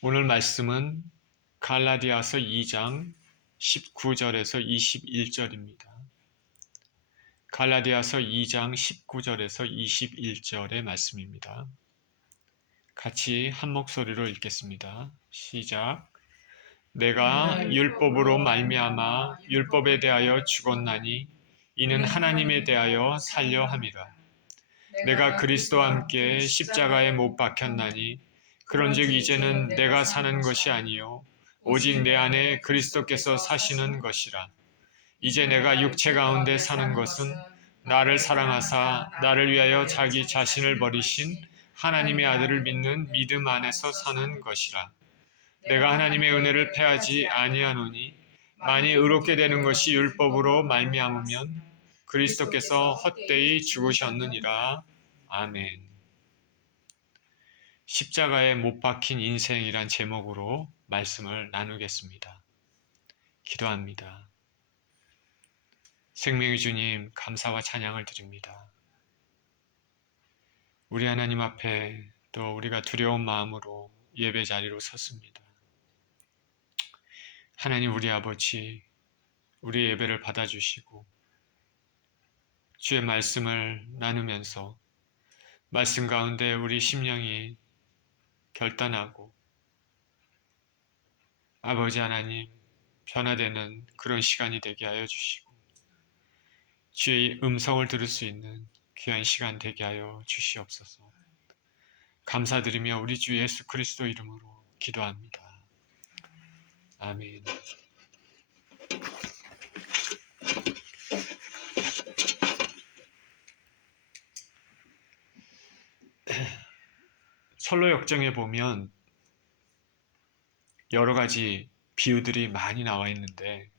오늘 말씀은 갈라디아서 2장 19절에서 21절입니다. 갈라디아서 2장 19절에서 21절의 말씀입니다. 같이 한 목소리로 읽겠습니다. 시작. 내가 율법으로 말미암아 율법에 대하여 죽었나니 이는 하나님에 대하여 살려 함이라. 내가 그리스도와 함께 십자가에 못 박혔나니 그런즉 이제는 내가 사는 것이 아니요 오직 내 안에 그리스도께서 사시는 것이라. 이제 내가 육체 가운데 사는 것은 나를 사랑하사 나를 위하여 자기 자신을 버리신 하나님의 아들을 믿는 믿음 안에서 사는 것이라. 내가 하나님의 은혜를 패하지 아니하노니 만일 의롭게 되는 것이 율법으로 말미암으면 그리스도께서 헛되이 죽으셨느니라. 아멘. 십자가에 못 박힌 인생이란 제목으로 말씀을 나누겠습니다. 기도합니다. 생명의 주님, 감사와 찬양을 드립니다. 우리 하나님 앞에 또 우리가 두려운 마음으로 예배 자리로 섰습니다. 하나님 우리 아버지, 우리 예배를 받아주시고 주의 말씀을 나누면서 말씀 가운데 우리 심령이 결단하고 아버지 하나님 변화되는 그런 시간이 되게 하여 주시고 주의 음성을 들을 수 있는 귀한 시간 되게 하여 주시옵소서. 감사드리며 우리 주 예수 그리스도 이름으로 기도합니다. 아멘. 설로 역정에 보면 여러 가지 비유들이 많이 나와 있는데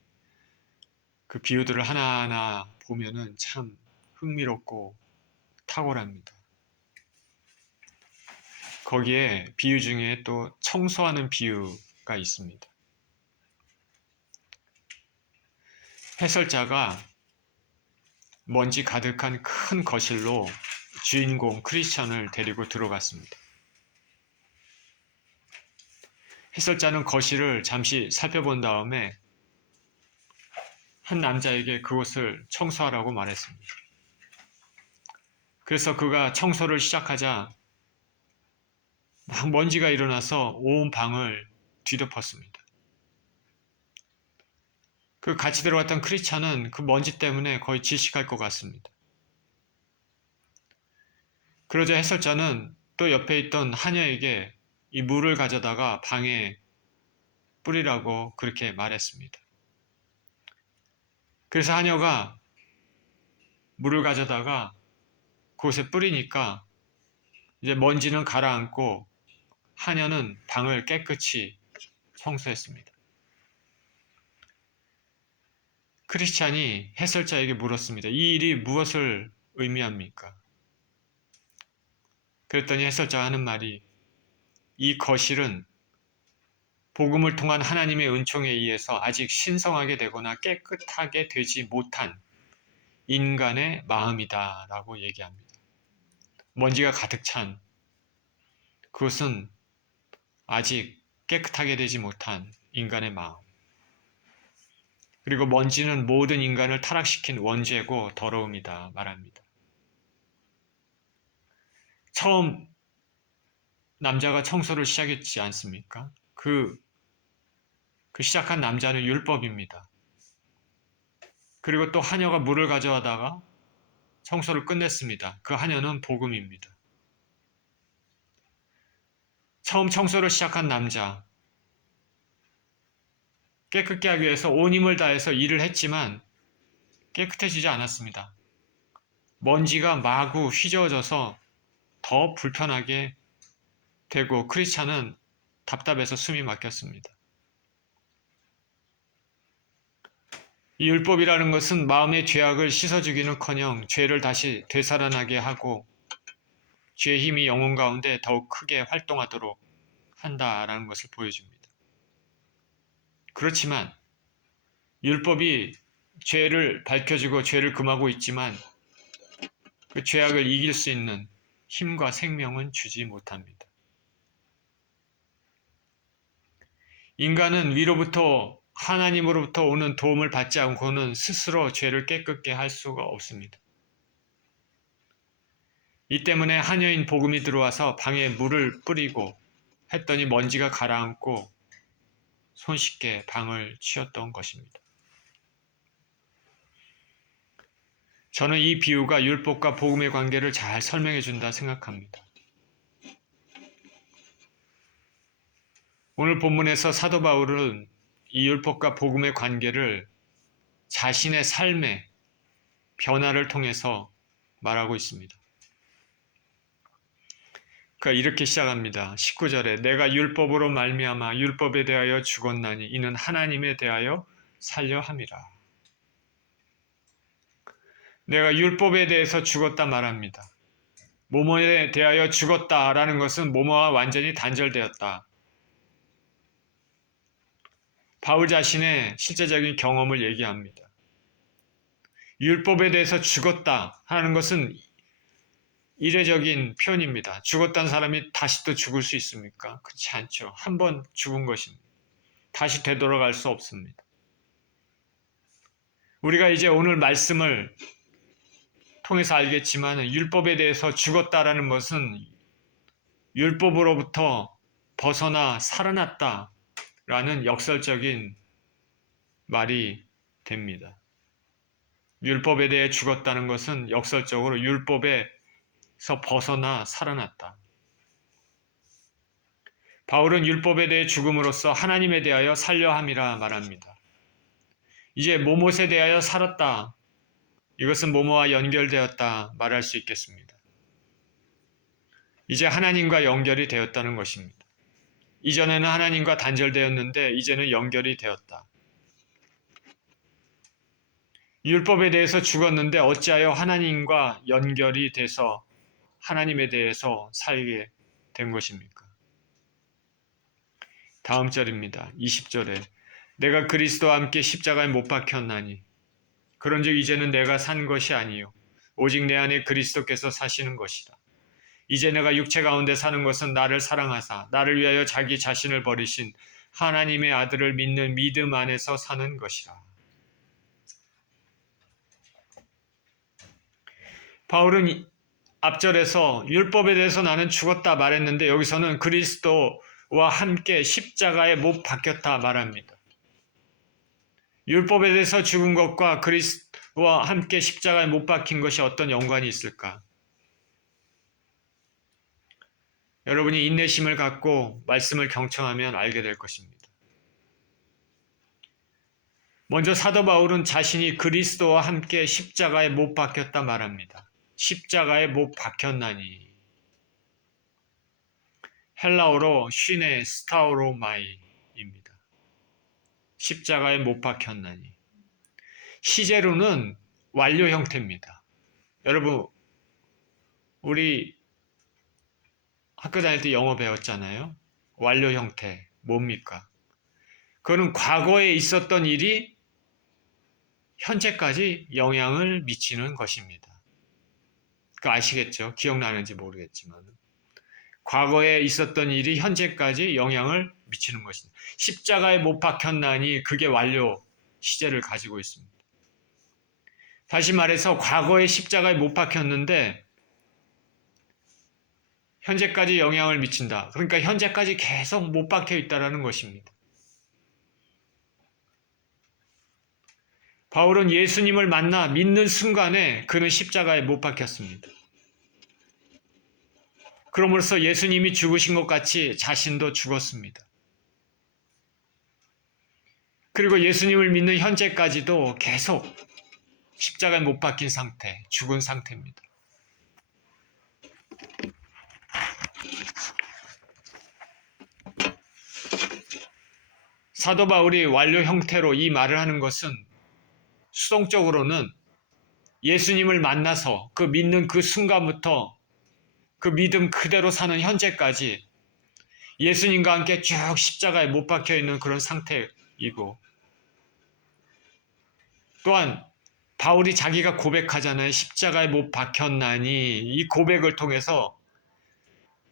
그 비유들을 하나하나 보면은 참 흥미롭고 탁월합니다. 거기에 비유 중에 또 청소하는 비유가 있습니다. 해설자가 먼지 가득한 큰 거실로 주인공 크리스천을 데리고 들어갔습니다. 해설자는 거실을 잠시 살펴본 다음에 한 남자에게 그곳을 청소하라고 말했습니다. 그래서 그가 청소를 시작하자 막 먼지가 일어나서 온 방을 뒤덮었습니다. 그 같이 들어갔던 크리스찬은 그 먼지 때문에 거의 질식할 것 같습니다. 그러자 해설자는 또 옆에 있던 하녀에게 이 물을 가져다가 방에 뿌리라고 그렇게 말했습니다. 그래서 하녀가 물을 가져다가 그곳에 뿌리니까 이제 먼지는 가라앉고 하녀는 방을 깨끗이 청소했습니다. 크리스찬이 해설자에게 물었습니다. 이 일이 무엇을 의미합니까? 그랬더니 해설자가 하는 말이 이 거실은 복음을 통한 하나님의 은총에 의해서 아직 신성하게 되거나 깨끗하게 되지 못한 인간의 마음이다 라고 얘기합니다. 먼지가 가득 찬 그것은 아직 깨끗하게 되지 못한 인간의 마음. 그리고 먼지는 모든 인간을 타락시킨 원죄고 더러움이다 말합니다. 처음 남자가 청소를 시작했지 않습니까? 그 시작한 남자는 율법입니다. 그리고 또 하녀가 물을 가져다가 청소를 끝냈습니다. 그 하녀는 복음입니다. 처음 청소를 시작한 남자, 깨끗게 하기 위해서 온 힘을 다해서 일을 했지만 깨끗해지지 않았습니다. 먼지가 마구 휘저어져서 더 불편하게 되고 크리스찬은 답답해서 숨이 막혔습니다. 이 율법이라는 것은 마음의 죄악을 씻어주기는커녕 죄를 다시 되살아나게 하고 죄의 힘이 영혼 가운데 더욱 크게 활동하도록 한다라는 것을 보여줍니다. 그렇지만 율법이 죄를 밝혀주고 죄를 금하고 있지만 그 죄악을 이길 수 있는 힘과 생명은 주지 못합니다. 인간은 위로부터 하나님으로부터 오는 도움을 받지 않고는 스스로 죄를 깨끗게 할 수가 없습니다. 이 때문에 한여인 복음이 들어와서 방에 물을 뿌리고 했더니 먼지가 가라앉고 손쉽게 방을 치웠던 것입니다. 저는 이 비유가 율법과 복음의 관계를 잘 설명해 준다 생각합니다. 오늘 본문에서 사도 바울은 이 율법과 복음의 관계를 자신의 삶의 변화를 통해서 말하고 있습니다. 그러니까 이렇게 시작합니다. 19절에 내가 율법으로 말미암아 율법에 대하여 죽었나니 이는 하나님에 대하여 살려 함이라. 내가 율법에 대해서 죽었다 말합니다. 뭐뭐에 대하여 죽었다라는 것은 뭐뭐와 완전히 단절되었다. 바울 자신의 실제적인 경험을 얘기합니다. 율법에 대해서 죽었다 하는 것은 이례적인 표현입니다. 죽었다는 사람이 다시 또 죽을 수 있습니까? 그렇지 않죠. 한 번 죽은 것입니다. 다시 되돌아갈 수 없습니다. 우리가 이제 오늘 말씀을 통해서 알겠지만 율법에 대해서 죽었다라는 것은 율법으로부터 벗어나 살아났다라는 역설적인 말이 됩니다. 율법에 대해 죽었다는 것은 역설적으로 율법에서 벗어나 살아났다. 바울은 율법에 대해 죽음으로써 하나님에 대하여 살려 함이라 말합니다. 이제 모못에 대하여 살았다. 이것은 모모와 연결되었다 말할 수 있겠습니다. 이제 하나님과 연결이 되었다는 것입니다. 이전에는 하나님과 단절되었는데 이제는 연결이 되었다. 율법에 대해서 죽었는데 어찌하여 하나님과 연결이 돼서 하나님에 대해서 살게 된 것입니까? 다음 절입니다. 20절에 내가 그리스도와 함께 십자가에 못 박혔나니 그런즉 이제는 내가 산 것이 아니요 오직 내 안에 그리스도께서 사시는 것이라. 이제 내가 육체 가운데 사는 것은 나를 사랑하사 나를 위하여 자기 자신을 버리신 하나님의 아들을 믿는 믿음 안에서 사는 것이라. 바울은 앞절에서 율법에 대해서 나는 죽었다 말했는데 여기서는 그리스도와 함께 십자가에 못 박혔다 말합니다. 율법에 대해서 죽은 것과 그리스도와 함께 십자가에 못 박힌 것이 어떤 연관이 있을까? 여러분이 인내심을 갖고 말씀을 경청하면 알게 될 것입니다. 먼저 사도 바울은 자신이 그리스도와 함께 십자가에 못 박혔다 말합니다. 십자가에 못 박혔나니. 헬라어로 쉰의 스타우로마이입니다. 십자가에 못 박혔나니. 시제로는 완료 형태입니다. 여러분, 우리 학교 다닐 때 영어 배웠잖아요. 완료 형태 뭡니까? 그거는 과거에 있었던 일이 현재까지 영향을 미치는 것입니다. 그거 아시겠죠? 기억나는지 모르겠지만 과거에 있었던 일이 현재까지 영향을 미치는 것입니다. 십자가에 못 박혔나니 그게 완료 시제를 가지고 있습니다. 다시 말해서 과거에 십자가에 못 박혔는데 현재까지 영향을 미친다. 그러니까 현재까지 계속 못 박혀 있다는 것입니다. 바울은 예수님을 만나 믿는 순간에 그는 십자가에 못 박혔습니다. 그러므로써 예수님이 죽으신 것 같이 자신도 죽었습니다. 그리고 예수님을 믿는 현재까지도 계속 십자가에 못 박힌 상태, 죽은 상태입니다. 사도 바울이 완료 형태로 이 말을 하는 것은 수동적으로는 예수님을 만나서 그 믿는 그 순간부터 그 믿음 그대로 사는 현재까지 예수님과 함께 쭉 십자가에 못 박혀 있는 그런 상태이고, 또한 바울이 자기가 고백하잖아요. 십자가에 못 박혔나니. 이 고백을 통해서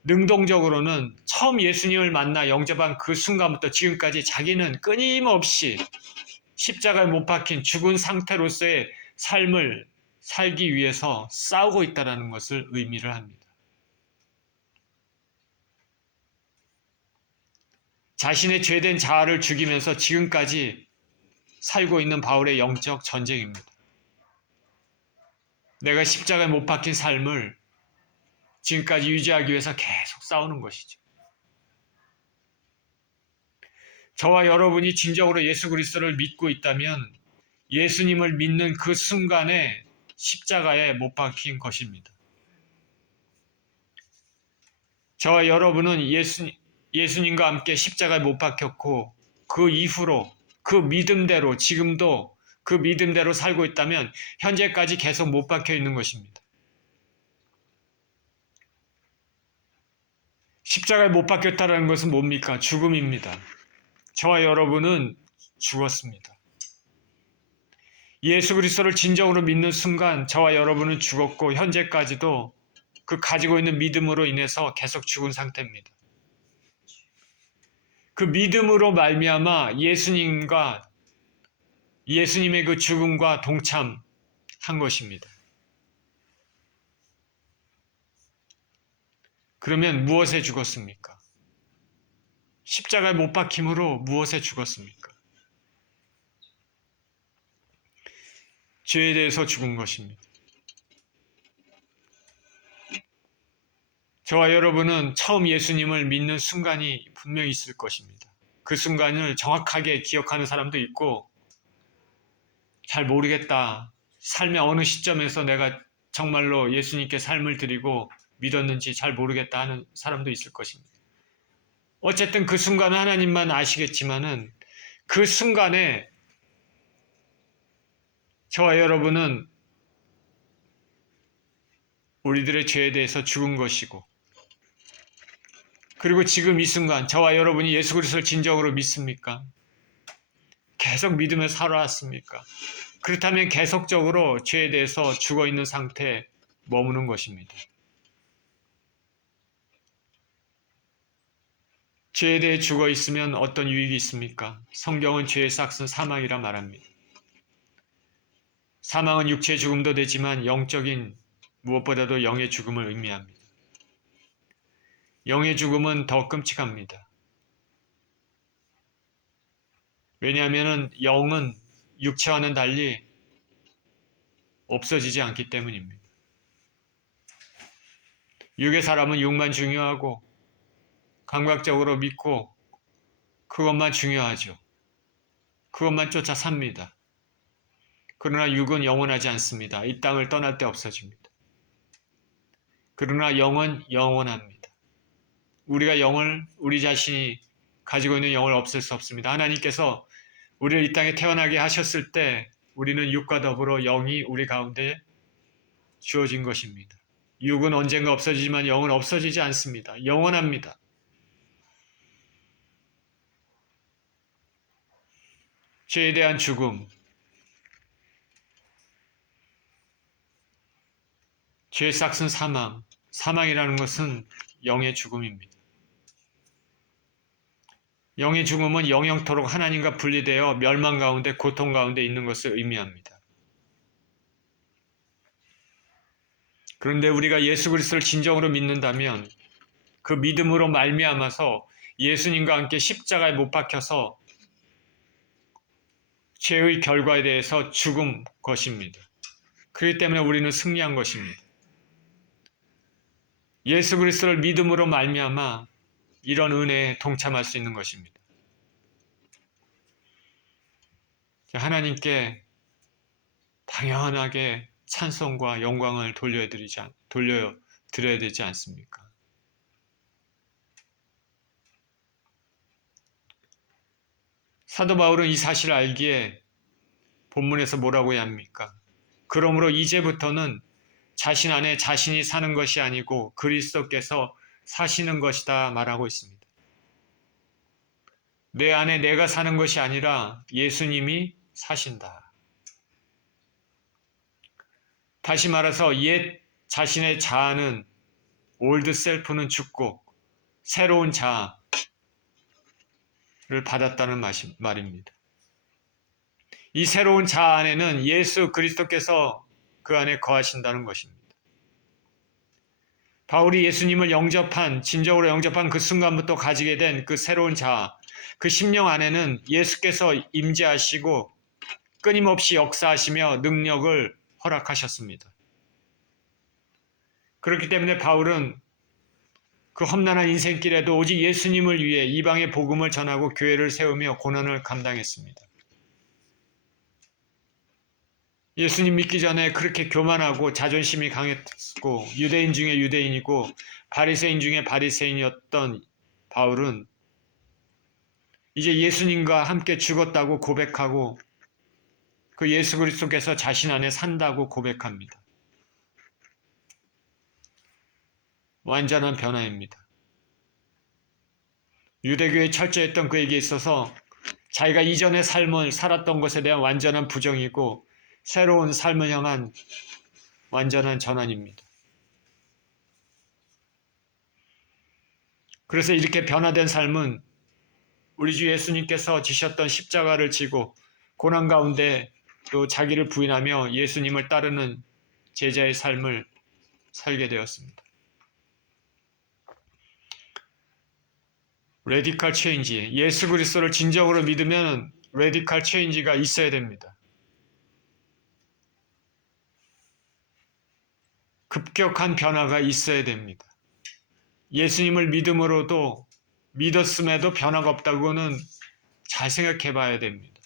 능동적으로는 처음 예수님을 만나 영접한 그 순간부터 지금까지 자기는 끊임없이 십자가에 못 박힌 죽은 상태로서의 삶을 살기 위해서 싸우고 있다는 것을 의미를 합니다. 자신의 죄된 자아를 죽이면서 지금까지 살고 있는 바울의 영적 전쟁입니다. 내가 십자가에 못 박힌 삶을 지금까지 유지하기 위해서 계속 싸우는 것이죠. 저와 여러분이 진정으로 예수 그리스도를 믿고 있다면 예수님을 믿는 그 순간에 십자가에 못 박힌 것입니다. 저와 여러분은 예수님과 함께 십자가에 못 박혔고 그 이후로 그 믿음대로 지금도 그 믿음대로 살고 있다면 현재까지 계속 못 박혀 있는 것입니다. 십자가에 못 박혔다는 것은 뭡니까? 죽음입니다. 저와 여러분은 죽었습니다. 예수 그리스도를 진정으로 믿는 순간 저와 여러분은 죽었고 현재까지도 그 가지고 있는 믿음으로 인해서 계속 죽은 상태입니다. 그 믿음으로 말미암아 예수님의 그 죽음과 동참한 것입니다. 그러면 무엇에 죽었습니까? 십자가에 못 박힘으로 무엇에 죽었습니까? 죄에 대해서 죽은 것입니다. 저와 여러분은 처음 예수님을 믿는 순간이 분명히 있을 것입니다. 그 순간을 정확하게 기억하는 사람도 있고 잘 모르겠다. 삶의 어느 시점에서 내가 정말로 예수님께 삶을 드리고 믿었는지 잘 모르겠다 하는 사람도 있을 것입니다. 어쨌든 그 순간은 하나님만 아시겠지만은 그 순간에 저와 여러분은 우리들의 죄에 대해서 죽은 것이고 그리고 지금 이 순간 저와 여러분이 예수 그리스도를 진정으로 믿습니까? 계속 믿으며 살아왔습니까? 그렇다면 계속적으로 죄에 대해서 죽어있는 상태에 머무는 것입니다. 죄에 대해 죽어있으면 어떤 유익이 있습니까? 성경은 죄의 삭은 사망이라 말합니다. 사망은 육체의 죽음도 되지만 영적인 무엇보다도 영의 죽음을 의미합니다. 영의 죽음은 더 끔찍합니다. 왜냐하면 영은 육체와는 달리 없어지지 않기 때문입니다. 육의 사람은 육만 중요하고 감각적으로 믿고 그것만 중요하죠. 그것만 쫓아 삽니다. 그러나 육은 영원하지 않습니다. 이 땅을 떠날 때 없어집니다. 그러나 영은 영원합니다. 우리 자신이 가지고 있는 영을 없앨 수 없습니다. 하나님께서 우리를 이 땅에 태어나게 하셨을 때 우리는 육과 더불어 영이 우리 가운데 주어진 것입니다. 육은 언젠가 없어지지만 영은 없어지지 않습니다. 영원합니다. 죄에 대한 죽음, 죄의 삭은 사망, 사망이라는 것은 영의 죽음입니다. 영의 죽음은 영영토록 하나님과 분리되어 멸망 가운데 고통 가운데 있는 것을 의미합니다. 그런데 우리가 예수 그리스도를 진정으로 믿는다면 그 믿음으로 말미암아서 예수님과 함께 십자가에 못 박혀서 죄의 결과에 대해서 죽은 것입니다. 그렇기 때문에 우리는 승리한 것입니다. 예수 그리스도를 믿음으로 말미암아 이런 은혜에 동참할 수 있는 것입니다. 하나님께 당연하게 찬송과 영광을 돌려드려야 되지 않습니까? 사도 바울은 이 사실을 알기에 본문에서 뭐라고 해야 합니까? 그러므로 이제부터는 자신 안에 자신이 사는 것이 아니고 그리스도께서 사시는 것이다 말하고 있습니다. 내 안에 내가 사는 것이 아니라 예수님이 사신다. 다시 말해서 옛 자신의 자아는 올드 셀프는 죽고 새로운 자아를 받았다는 말입니다. 이 새로운 자아 안에는 예수 그리스도께서 그 안에 거하신다는 것입니다. 바울이 예수님을 진정으로 영접한 그 순간부터 가지게 된 그 새로운 자아, 그 심령 안에는 예수께서 임재하시고 끊임없이 역사하시며 능력을 허락하셨습니다. 그렇기 때문에 바울은 그 험난한 인생길에도 오직 예수님을 위해 이방의 복음을 전하고 교회를 세우며 고난을 감당했습니다. 예수님 믿기 전에 그렇게 교만하고 자존심이 강했고 유대인 중에 유대인이고 바리새인 중에 바리새인이었던 바울은 이제 예수님과 함께 죽었다고 고백하고 그 예수 그리스도께서 자신 안에 산다고 고백합니다. 완전한 변화입니다. 유대교에 철저했던 그에게 있어서 자기가 이전의 삶을 살았던 것에 대한 완전한 부정이고 새로운 삶을 향한 완전한 전환입니다. 그래서 이렇게 변화된 삶은 우리 주 예수님께서 지셨던 십자가를 지고 고난 가운데 또 자기를 부인하며 예수님을 따르는 제자의 삶을 살게 되었습니다. 레디컬 체인지, 예수 그리스도를 진정으로 믿으면 레디컬 체인지가 있어야 됩니다. 급격한 변화가 있어야 됩니다. 예수님을 믿었음에도 변화가 없다고는 잘 생각해 봐야 됩니다.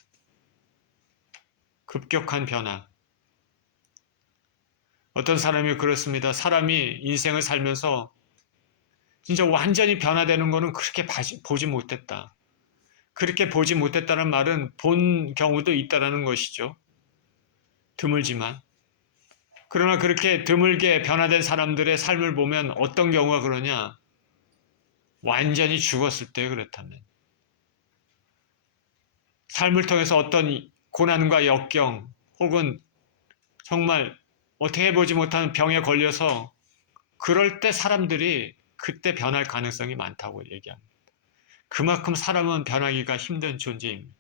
급격한 변화. 어떤 사람이 그렇습니다. 사람이 인생을 살면서 진짜 완전히 변화되는 거는 그렇게 보지 못했다. 그렇게 보지 못했다는 말은 본 경우도 있다는 것이죠. 드물지만. 그러나 그렇게 드물게 변화된 사람들의 삶을 보면 어떤 경우가 그러냐? 완전히 죽었을 때 그렇다면. 삶을 통해서 어떤 고난과 역경 혹은 정말 어떻게 해보지 못하는 병에 걸려서 그럴 때 사람들이 그때 변할 가능성이 많다고 얘기합니다. 그만큼 사람은 변하기가 힘든 존재입니다.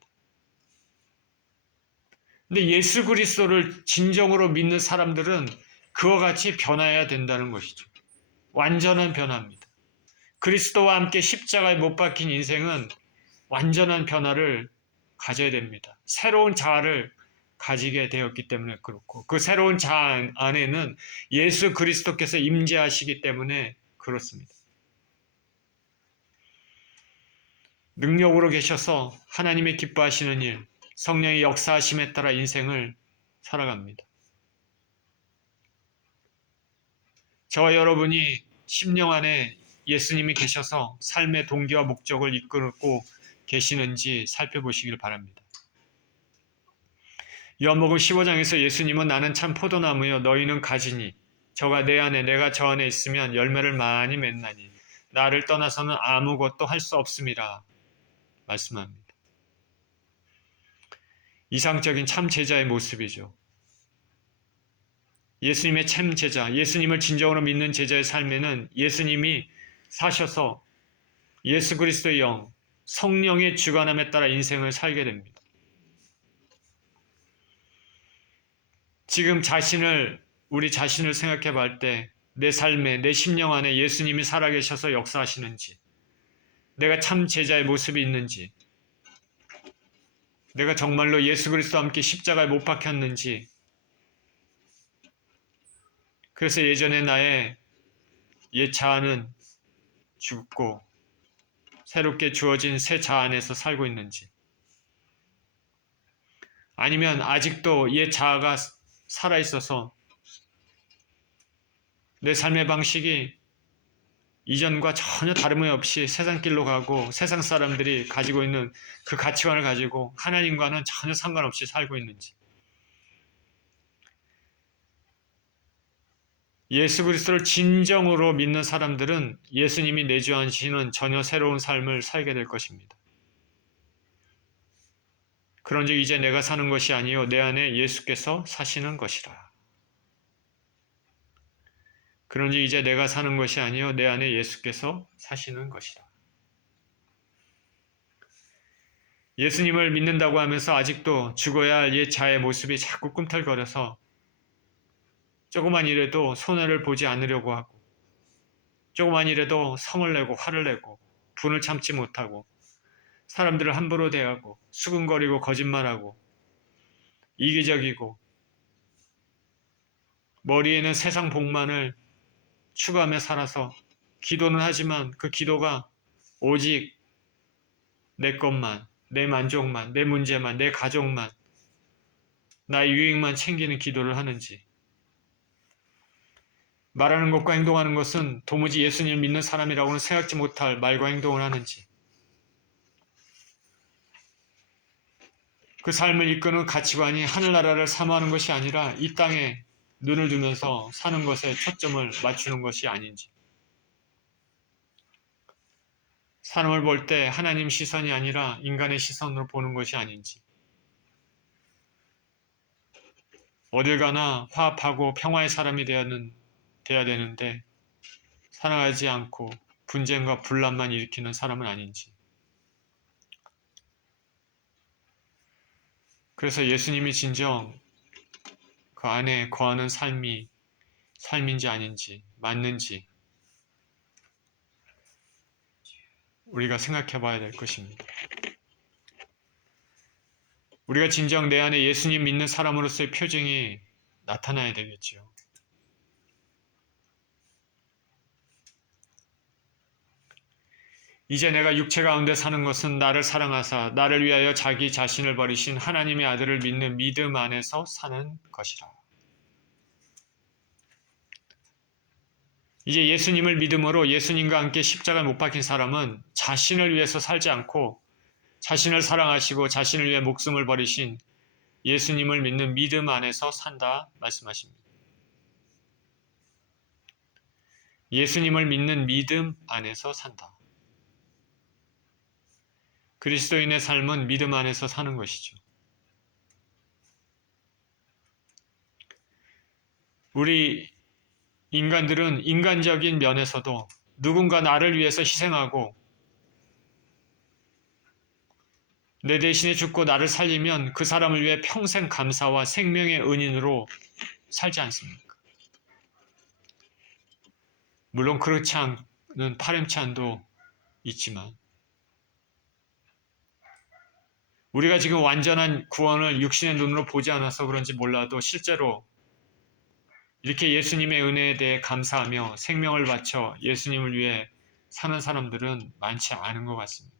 근데 예수 그리스도를 진정으로 믿는 사람들은 그와 같이 변해야 된다는 것이죠. 완전한 변화입니다. 그리스도와 함께 십자가에 못 박힌 인생은 완전한 변화를 가져야 됩니다. 새로운 자아를 가지게 되었기 때문에 그렇고 그 새로운 자아 안에는 예수 그리스도께서 임재하시기 때문에 그렇습니다. 능력으로 계셔서 하나님의 기뻐하시는 일, 성령의 역사하심에 따라 인생을 살아갑니다. 저와 여러분이 심령 안에 예수님이 계셔서 삶의 동기와 목적을 이끌고 계시는지 살펴보시길 바랍니다. 요한복음 15장에서 예수님은 나는 참 포도나무요 너희는 가지니 저가 내 안에 내가 저 안에 있으면 열매를 많이 맺나니 나를 떠나서는 아무것도 할 수 없음이라 말씀합니다. 이상적인 참 제자의 모습이죠. 예수님의 참 제자, 예수님을 진정으로 믿는 제자의 삶에는 예수님이 사셔서 예수 그리스도의 영, 성령의 주관함에 따라 인생을 살게 됩니다. 지금 우리 자신을 생각해 볼 때 내 삶에, 내 심령 안에 예수님이 살아계셔서 역사하시는지, 내가 참 제자의 모습이 있는지, 내가 정말로 예수 그리스도와 함께 십자가에 못 박혔는지, 그래서 예전에 나의 옛 자아는 죽고 새롭게 주어진 새 자아 안에서 살고 있는지, 아니면 아직도 옛 자아가 살아있어서 내 삶의 방식이 이전과 전혀 다름이 없이 세상 길로 가고 세상 사람들이 가지고 있는 그 가치관을 가지고 하나님과는 전혀 상관없이 살고 있는지, 예수 그리스도를 진정으로 믿는 사람들은 예수님이 내주하시는 전혀 새로운 삶을 살게 될 것입니다. 그런즉 이제 내가 사는 것이 아니요 내 안에 예수께서 사시는 것이라. 그러니 이제 내가 사는 것이 아니요 내 안에 예수께서 사시는 것이라. 예수님을 믿는다고 하면서 아직도 죽어야 할 옛 자의 모습이 자꾸 꿈틀거려서 조그만 일에도 손해를 보지 않으려고 하고 조그만 일에도 성을 내고 화를 내고 분을 참지 못하고 사람들을 함부로 대하고 수근거리고 거짓말하고 이기적이고 머리에는 세상 복만을 추구하며 살아서 기도는 하지만 그 기도가 오직 내 것만, 내 만족만, 내 문제만, 내 가족만, 나의 유익만 챙기는 기도를 하는지, 말하는 것과 행동하는 것은 도무지 예수님을 믿는 사람이라고는 생각지 못할 말과 행동을 하는지, 그 삶을 이끄는 가치관이 하늘나라를 사모하는 것이 아니라 이 땅에 눈을 두면서 사는 것에 초점을 맞추는 것이 아닌지, 사람을 볼 때 하나님 시선이 아니라 인간의 시선으로 보는 것이 아닌지, 어딜 가나 화합하고 평화의 사람이 돼야 되는데 사랑하지 않고 분쟁과 분란만 일으키는 사람은 아닌지. 그래서 예수님이 진정 그 안에 거하는 삶이 삶인지 아닌지, 맞는지 우리가 생각해 봐야 될 것입니다. 우리가 진정 내 안에 예수님 믿는 사람으로서의 표정이 나타나야 되겠지요. 이제 내가 육체 가운데 사는 것은 나를 사랑하사 나를 위하여 자기 자신을 버리신 하나님의 아들을 믿는 믿음 안에서 사는 것이라. 이제 예수님을 믿음으로 예수님과 함께 십자가에 못 박힌 사람은 자신을 위해서 살지 않고 자신을 사랑하시고 자신을 위해 목숨을 버리신 예수님을 믿는 믿음 안에서 산다 말씀하십니다. 예수님을 믿는 믿음 안에서 산다. 그리스도인의 삶은 믿음 안에서 사는 것이죠. 우리 인간들은 인간적인 면에서도 누군가 나를 위해서 희생하고 내 대신에 죽고 나를 살리면 그 사람을 위해 평생 감사와 생명의 은인으로 살지 않습니까? 물론 그렇지 않은 파렴치한도 있지만 우리가 지금 완전한 구원을 육신의 눈으로 보지 않아서 그런지 몰라도 실제로 이렇게 예수님의 은혜에 대해 감사하며 생명을 바쳐 예수님을 위해 사는 사람들은 많지 않은 것 같습니다.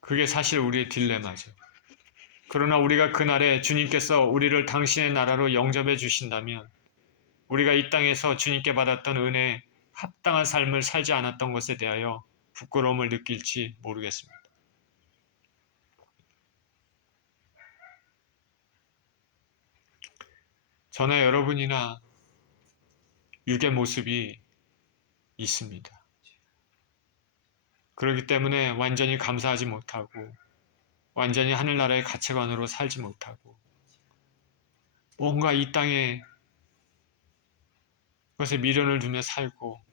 그게 사실 우리의 딜레마죠. 그러나 우리가 그날에 주님께서 우리를 당신의 나라로 영접해 주신다면 우리가 이 땅에서 주님께 받았던 은혜에 합당한 삶을 살지 않았던 것에 대하여 부끄러움을 느낄지 모르겠습니다. 저나 여러분이나 육의 모습이 있습니다. 그렇기 때문에 완전히 감사하지 못하고 완전히 하늘나라의 가치관으로 살지 못하고 뭔가 이 땅에 것에 미련을 두며 살고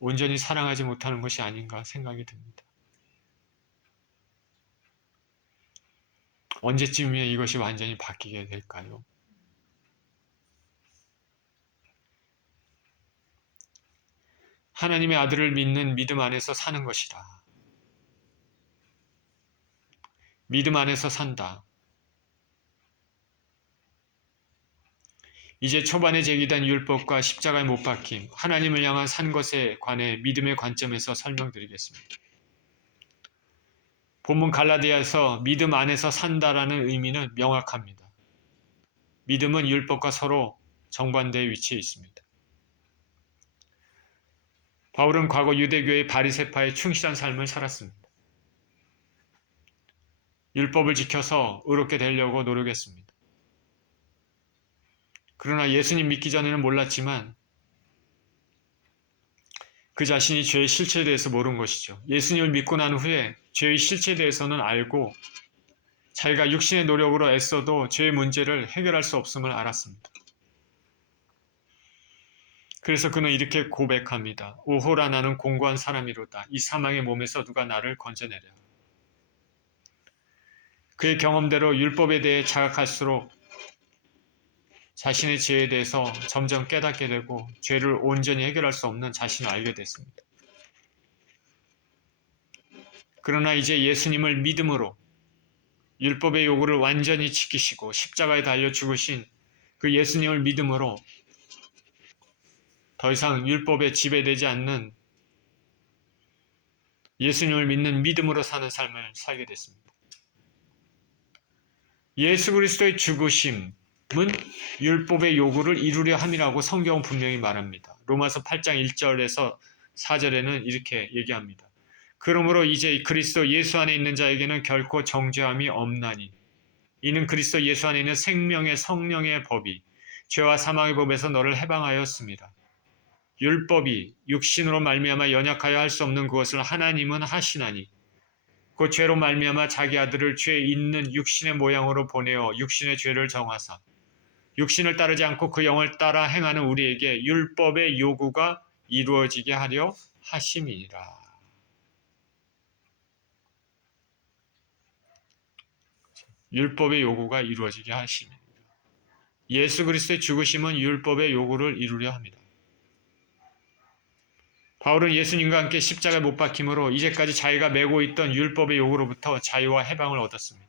온전히 사랑하지 못하는 것이 아닌가 생각이 듭니다. 언제쯤이면 이것이 완전히 바뀌게 될까요? 하나님의 아들을 믿는 믿음 안에서 사는 것이다. 믿음 안에서 산다. 이제 초반에 제기된 율법과 십자가에 못 박힘, 하나님을 향한 산 것에 관해 믿음의 관점에서 설명드리겠습니다. 본문 갈라디아에서 믿음 안에서 산다라는 의미는 명확합니다. 믿음은 율법과 서로 정반대의 위치에 있습니다. 바울은 과거 유대교의 바리새파에 충실한 삶을 살았습니다. 율법을 지켜서 의롭게 되려고 노력했습니다. 그러나 예수님 믿기 전에는 몰랐지만 그 자신이 죄의 실체에 대해서 모른 것이죠. 예수님을 믿고 난 후에 죄의 실체에 대해서는 알고 자기가 육신의 노력으로 애써도 죄의 문제를 해결할 수 없음을 알았습니다. 그래서 그는 이렇게 고백합니다. 오호라 나는 공고한 사람이로다. 이 사망의 몸에서 누가 나를 건져내랴. 그의 경험대로 율법에 대해 자각할수록 자신의 죄에 대해서 점점 깨닫게 되고 죄를 온전히 해결할 수 없는 자신을 알게 됐습니다. 그러나 이제 예수님을 믿음으로 율법의 요구를 완전히 지키시고 십자가에 달려 죽으신 그 예수님을 믿음으로 더 이상 율법에 지배되지 않는 예수님을 믿는 믿음으로 사는 삶을 살게 됐습니다. 예수 그리스도의 죽으심은 율법의 요구를 이루려 함이라고 성경은 분명히 말합니다. 로마서 8장 1절에서 4절에는 이렇게 얘기합니다. 그러므로 이제 그리스도 예수 안에 있는 자에게는 결코 정죄함이 없나니 이는 그리스도 예수 안에 있는 생명의 성령의 법이 죄와 사망의 법에서 너를 해방하였습니다. 율법이 육신으로 말미암아 연약하여 할 수 없는 그것을 하나님은 하시나니 그 죄로 말미암아 자기 아들을 죄 있는 육신의 모양으로 보내어 육신의 죄를 정하사 육신을 따르지 않고 그 영을 따라 행하는 우리에게 율법의 요구가 이루어지게 하려 하심이니라. 율법의 요구가 이루어지게 하심입니다. 예수 그리스도의 죽으심은 율법의 요구를 이루려 합니다. 바울은 예수님과 함께 십자가에 못 박힘으로 이제까지 자기가 메고 있던 율법의 요구로부터 자유와 해방을 얻었습니다.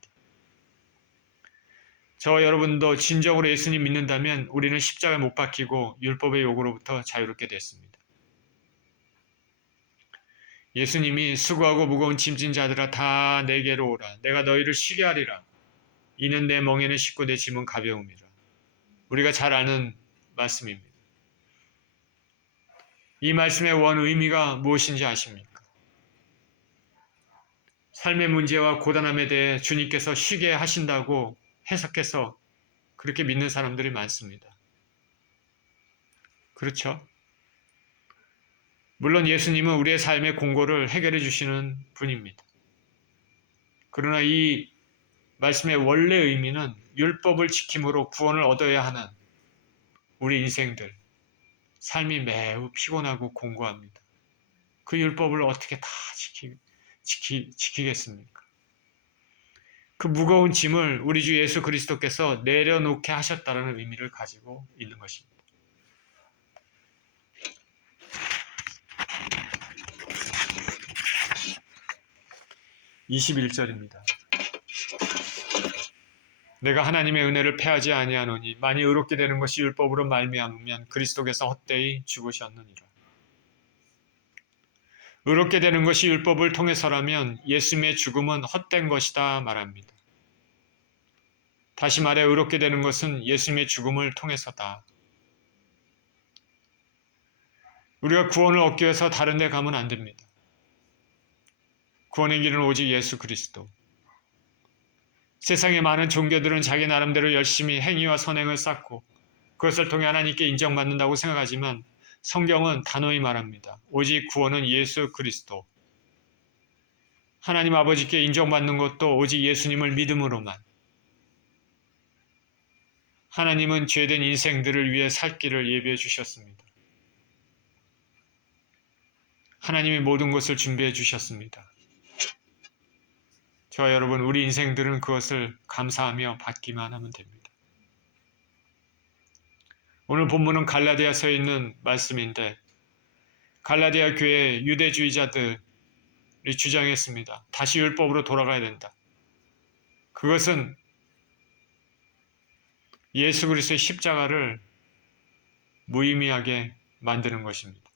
저와 여러분도 진정으로 예수님 믿는다면 우리는 십자가에 못 박히고 율법의 요구로부터 자유롭게 됐습니다. 예수님이 수고하고 무거운 짐진 자들아 다 내게로 오라. 내가 너희를 쉬게 하리라. 이는 내 멍에는 쉽고 내 짐은 가벼움이라. 우리가 잘 아는 말씀입니다. 이 말씀의 원 의미가 무엇인지 아십니까? 삶의 문제와 고단함에 대해 주님께서 쉬게 하신다고 해석해서 그렇게 믿는 사람들이 많습니다. 그렇죠? 물론 예수님은 우리의 삶의 공고를 해결해 주시는 분입니다. 그러나 이 말씀의 원래 의미는 율법을 지킴으로 구원을 얻어야 하는 우리 인생들, 삶이 매우 피곤하고 공고합니다. 그 율법을 어떻게 다 지키겠습니까? 그 무거운 짐을 우리 주 예수 그리스도께서 내려놓게 하셨다는 의미를 가지고 있는 것입니다. (21절입니다) 내가 하나님의 은혜를 패하지 아니하노니 만일 의롭게 되는 것이 율법으로 말미암으면 그리스도께서 헛되이 죽으셨느니라. 의롭게 되는 것이 율법을 통해서라면 예수님의 죽음은 헛된 것이다 말합니다. 다시 말해 의롭게 되는 것은 예수님의 죽음을 통해서다. 우리가 구원을 얻기 위해서 다른 데 가면 안 됩니다. 구원의 길은 오직 예수 그리스도. 세상의 많은 종교들은 자기 나름대로 열심히 행위와 선행을 쌓고 그것을 통해 하나님께 인정받는다고 생각하지만 성경은 단호히 말합니다. 오직 구원은 예수 그리스도. 하나님 아버지께 인정받는 것도 오직 예수님을 믿음으로만. 하나님은 죄된 인생들을 위해 살 길을 예비해 주셨습니다. 하나님이 모든 것을 준비해 주셨습니다. 저와 여러분, 우리 인생들은 그것을 감사하며 받기만 하면 됩니다. 오늘 본문은 갈라디아서에 있는 말씀인데 갈라디아 교회 유대주의자들이 주장했습니다. 다시 율법으로 돌아가야 된다. 그것은 예수 그리스도의 십자가를 무의미하게 만드는 것입니다.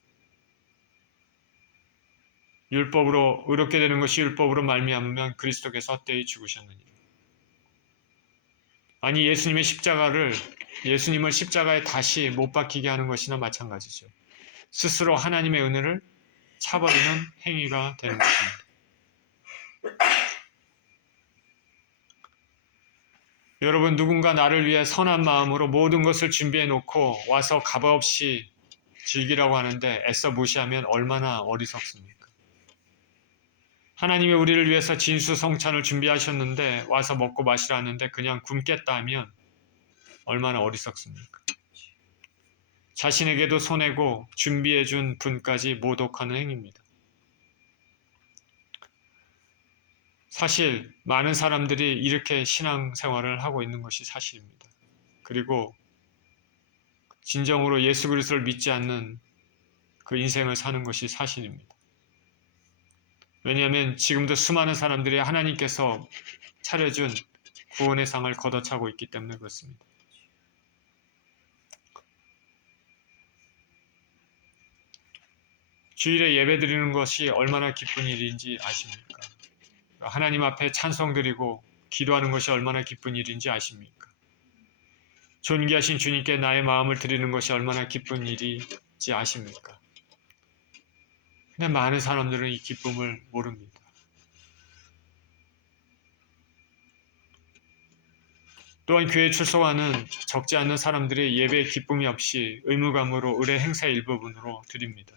율법으로 의롭게 되는 것이 율법으로 말미암으면 그리스도께서 헛되이 죽으셨느니라. 아니 예수님을 십자가에 다시 못 박히게 하는 것이나 마찬가지죠. 스스로 하나님의 은혜를 차버리는 행위가 되는 것입니다. 여러분, 누군가 나를 위해 선한 마음으로 모든 것을 준비해 놓고 와서 값없이 즐기라고 하는데 애써 무시하면 얼마나 어리석습니까? 하나님이 우리를 위해서 진수성찬을 준비하셨는데 와서 먹고 마시라 하는데 그냥 굶겠다 하면 얼마나 어리석습니까? 자신에게도 손해고 준비해준 분까지 모독하는 행위입니다. 사실 많은 사람들이 이렇게 신앙생활을 하고 있는 것이 사실입니다. 그리고 진정으로 예수 그리스도를 믿지 않는 그 인생을 사는 것이 사실입니다. 왜냐하면 지금도 수많은 사람들이 하나님께서 차려준 구원의 상을 걷어차고 있기 때문에 그렇습니다. 주일에 예배 드리는 것이 얼마나 기쁜 일인지 아십니까? 하나님 앞에 찬송드리고 기도하는 것이 얼마나 기쁜 일인지 아십니까? 존귀하신 주님께 나의 마음을 드리는 것이 얼마나 기쁜 일인지 아십니까? 근데 많은 사람들은 이 기쁨을 모릅니다. 또한 교회에 출석하는 적지 않은 사람들이 예배에 기쁨이 없이 의무감으로 의례 행사의 일부분으로 드립니다.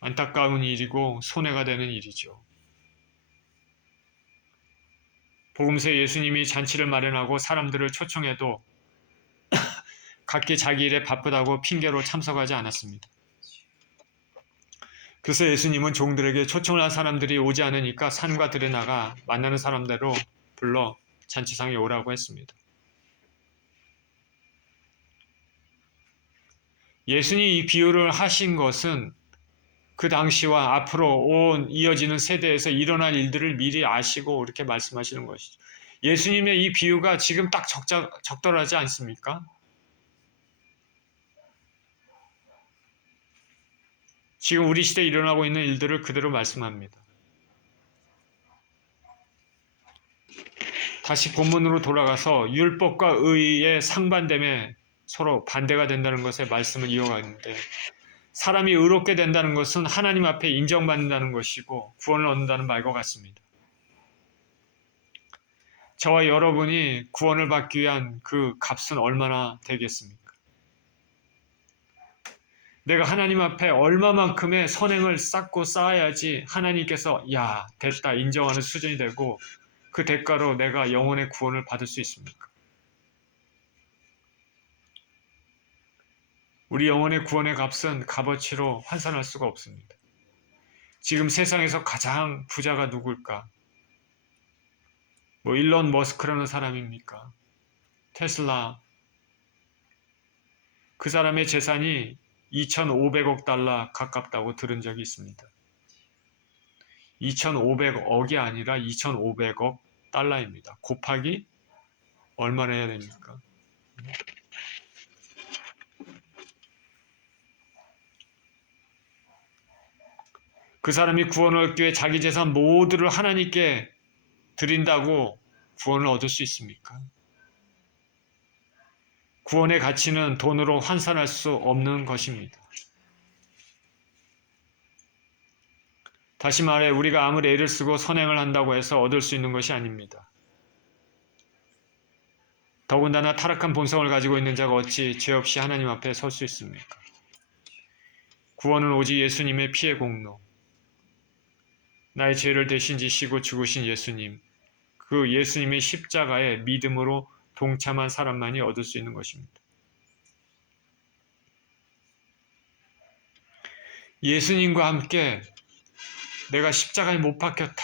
안타까운 일이고 손해가 되는 일이죠. 복음서에 예수님이 잔치를 마련하고 사람들을 초청해도 각기 자기 일에 바쁘다고 핑계로 참석하지 않았습니다. 그래서 예수님은 종들에게 초청을 한 사람들이 오지 않으니까 산과 들에 나가 만나는 사람대로 불러 잔치상에 오라고 했습니다. 예수님이 이 비유를 하신 것은 그 당시와 앞으로 온 이어지는 세대에서 일어날 일들을 미리 아시고 이렇게 말씀하시는 것이죠. 예수님의 이 비유가 지금 딱 적절하지 않습니까? 지금 우리 시대에 일어나고 있는 일들을 그대로 말씀합니다. 다시 본문으로 돌아가서 율법과 의의 상반됨에 서로 반대가 된다는 것에 말씀을 이어가는데 사람이 의롭게 된다는 것은 하나님 앞에 인정받는다는 것이고 구원을 얻는다는 말과 같습니다. 저와 여러분이 구원을 받기 위한 그 값은 얼마나 되겠습니까? 내가 하나님 앞에 얼마만큼의 선행을 쌓고 쌓아야지 하나님께서 야 됐다 인정하는 수준이 되고 그 대가로 내가 영혼의 구원을 받을 수 있습니까? 우리 영혼의 구원의 값은 값어치로 환산할 수가 없습니다. 지금 세상에서 가장 부자가 누굴까? 일론 머스크라는 사람입니까? 테슬라. 그 사람의 재산이 2,500억 달러 가깝다고 들은 적이 있습니다. 2,500억이 아니라 2,500억 달러입니다. 곱하기 얼마나 해야 됩니까? 그 사람이 구원을 얻기 위해 자기 재산 모두를 하나님께 드린다고 구원을 얻을 수 있습니까? 구원의 가치는 돈으로 환산할 수 없는 것입니다. 다시 말해 우리가 아무리 애를 쓰고 선행을 한다고 해서 얻을 수 있는 것이 아닙니다. 더군다나 타락한 본성을 가지고 있는 자가 어찌 죄 없이 하나님 앞에 설 수 있습니까? 구원은 오직 예수님의 피의 공로, 나의 죄를 대신 지시고 죽으신 예수님, 그 예수님의 십자가에 믿음으로 동참한 사람만이 얻을 수 있는 것입니다. 예수님과 함께 내가 십자가에 못 박혔다.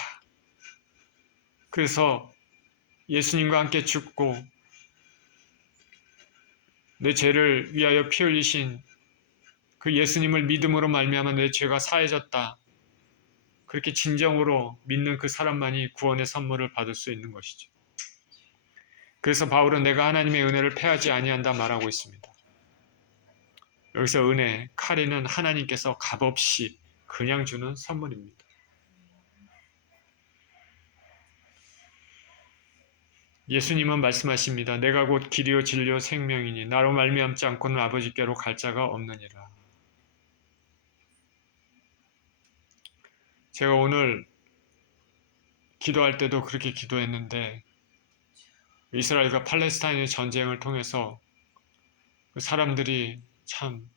그래서 예수님과 함께 죽고 내 죄를 위하여 피 흘리신 그 예수님을 믿음으로 말미암아 내 죄가 사해졌다. 그렇게 진정으로 믿는 그 사람만이 구원의 선물을 받을 수 있는 것이죠. 그래서 바울은 내가 하나님의 은혜를 패하지 아니한다 말하고 있습니다. 여기서 은혜, 카리는 하나님께서 값없이 그냥 주는 선물입니다. 예수님은 말씀하십니다. 내가 곧 길이요 진리요 생명이니 나로 말미암지 않고는 아버지께로 갈 자가 없느니라. 제가 오늘 기도할 때도 그렇게 기도했는데 이스라엘과 팔레스타인의 전쟁을 통해서 그 사람들이 참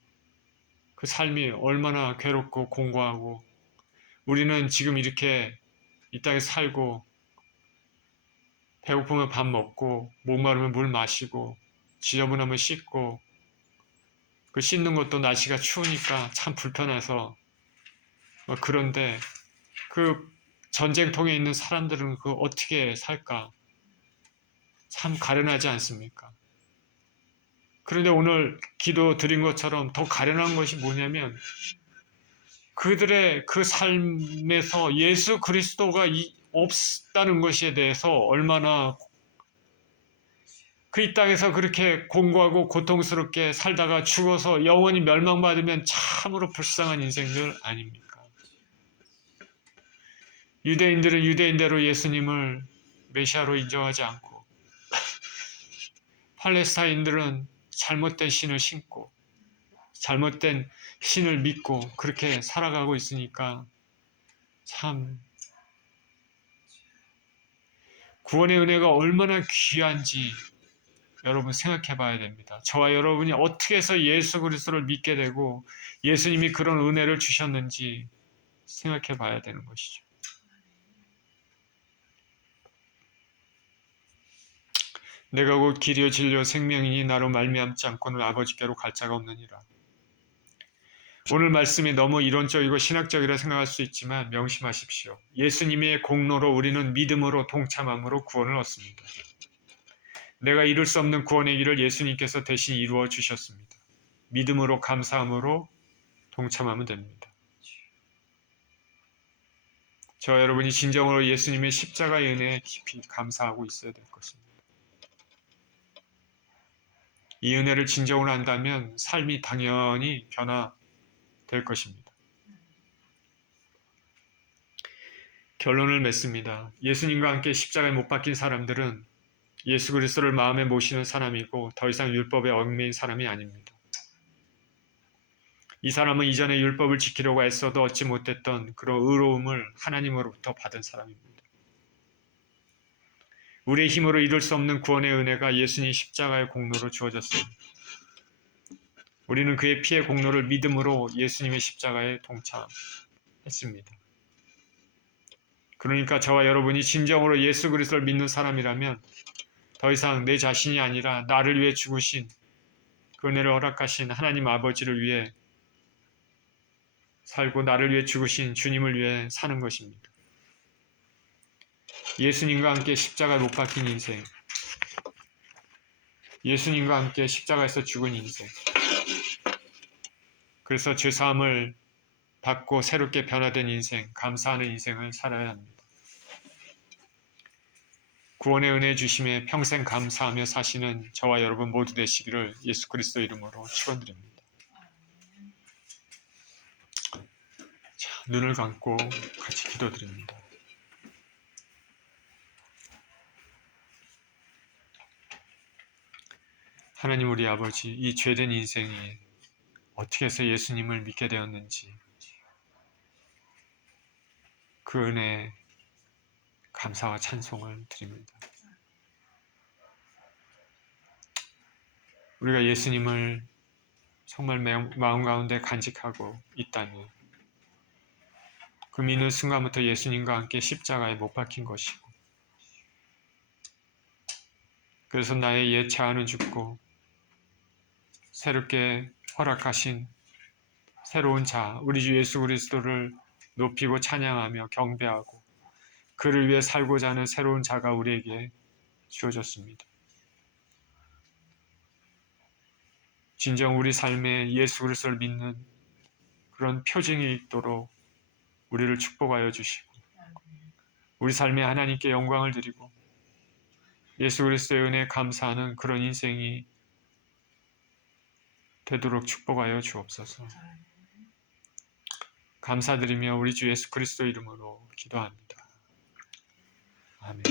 그 삶이 얼마나 괴롭고 공고하고, 우리는 지금 이렇게 이 땅에 살고 배고프면 밥 먹고 목마르면 물 마시고 지저분하면 씻고, 그 씻는 것도 날씨가 추우니까 참 불편해서, 그런데 그 전쟁통에 있는 사람들은 그 어떻게 살까? 참 가련하지 않습니까? 그런데 오늘 기도 드린 것처럼 더 가련한 것이 뭐냐면, 그들의 그 삶에서 예수 그리스도가 없다는 것에 대해서 얼마나 그 이 땅에서 그렇게 공고하고 고통스럽게 살다가 죽어서 영원히 멸망받으면 참으로 불쌍한 인생들 아닙니까? 유대인들은 유대인대로 예수님을 메시아로 인정하지 않고, 팔레스타인들은 잘못된 신을 신고 잘못된 신을 믿고 그렇게 살아가고 있으니까 참 구원의 은혜가 얼마나 귀한지 여러분 생각해 봐야 됩니다. 저와 여러분이 어떻게 해서 예수 그리스도를 믿게 되고 예수님이 그런 은혜를 주셨는지 생각해 봐야 되는 것이죠. 내가 곧 길이요 진리요 생명이니 나로 말미암지 않고는 아버지께로 갈 자가 없느니라. 오늘 말씀이 너무 이론적이고 신학적이라 생각할 수 있지만 명심하십시오. 예수님의 공로로 우리는 믿음으로 동참함으로 구원을 얻습니다. 내가 이룰 수 없는 구원의 길을 예수님께서 대신 이루어 주셨습니다. 믿음으로 감사함으로 동참하면 됩니다. 저와 여러분이 진정으로 예수님의 십자가의 은혜에 깊이 감사하고 있어야 될 것입니다. 이 은혜를 진정으로 안다면 삶이 당연히 변화될 것입니다. 결론을 맺습니다. 예수님과 함께 십자가에 못 박힌 사람들은 예수 그리스도를 마음에 모시는 사람이고 더 이상 율법에 얽매인 사람이 아닙니다. 이 사람은 이전에 율법을 지키려고 애써도 얻지 못했던 그런 의로움을 하나님으로부터 받은 사람입니다. 우리의 힘으로 이룰 수 없는 구원의 은혜가 예수님 십자가의 공로로 주어졌습니다. 우리는 그의 피의 공로를 믿음으로 예수님의 십자가에 동참했습니다. 그러니까 저와 여러분이 진정으로 예수 그리스도를 믿는 사람이라면 더 이상 내 자신이 아니라 나를 위해 죽으신, 그 은혜를 허락하신 하나님 아버지를 위해 살고 나를 위해 죽으신 주님을 위해 사는 것입니다. 예수님과 함께 십자가에 못 박힌 인생, 예수님과 함께 십자가에서 죽은 인생, 그래서 죄사함을 받고 새롭게 변화된 인생, 감사하는 인생을 살아야 합니다. 구원의 은혜 주심에 평생 감사하며 사시는 저와 여러분 모두 되시기를 예수 그리스도 이름으로 축원드립니다. 자, 눈을 감고 같이 기도드립니다. 하나님 우리 아버지, 이 죄된 인생이 어떻게 해서 예수님을 믿게 되었는지 그 은혜에 감사와 찬송을 드립니다. 우리가 예수님을 정말 마음 가운데 간직하고 있다니, 그 믿는 순간부터 예수님과 함께 십자가에 못 박힌 것이고, 그래서 나의 옛 자아는 죽고 새롭게 허락하신 새로운 자, 우리 주 예수 그리스도를 높이고 찬양하며 경배하고 그를 위해 살고자 하는 새로운 자가 우리에게 주어졌습니다. 진정 우리 삶에 예수 그리스도를 믿는 그런 표징이 있도록 우리를 축복하여 주시고, 우리 삶에 하나님께 영광을 드리고 예수 그리스도의 은혜에 감사하는 그런 인생이 되도록 축복하여 주옵소서. 감사드리며 우리 주 예수 그리스도 이름으로 기도합니다. 아멘.